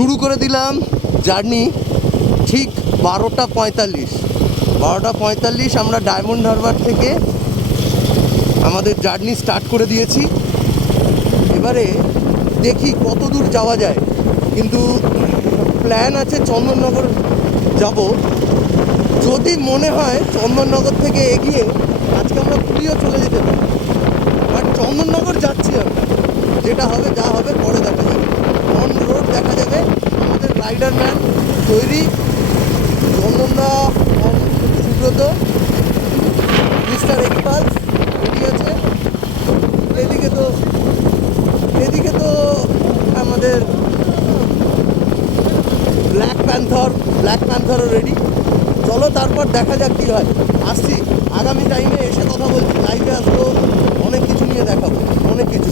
শুরু করে দিলাম জার্নি ঠিক 12:45 আমরা ডায়মন্ড হারবার থেকে আমাদের জার্নি স্টার্ট করে দিয়েছি। এবারে দেখি কত দূর যাওয়া যায়, কিন্তু প্ল্যান আছে চন্দননগর যাব। যদি মনে হয় চন্দননগর থেকে এগিয়ে আজকে আমরা পুরীও চলে যেতে পারি, বাট চন্দননগর যাচ্ছি আমরা, যেটা হবে যা হবে পরে দেখা যাবে, অন রোড দেখা যাবে। আমাদের রাইডার ম্যান তৈরি, চন্দনদা সুব্রত মিস্টার এক্সপালস রেডি আছে। এদিকে তো আমাদের ব্ল্যাক প্যান্থারও রেডি। চলো তারপর দেখা যাক কী হয়। আসছি, আগামী টাইমে এসে কথা বলছি, লাইভে আসবো, অনেক কিছু নিয়ে দেখাবো, অনেক কিছু।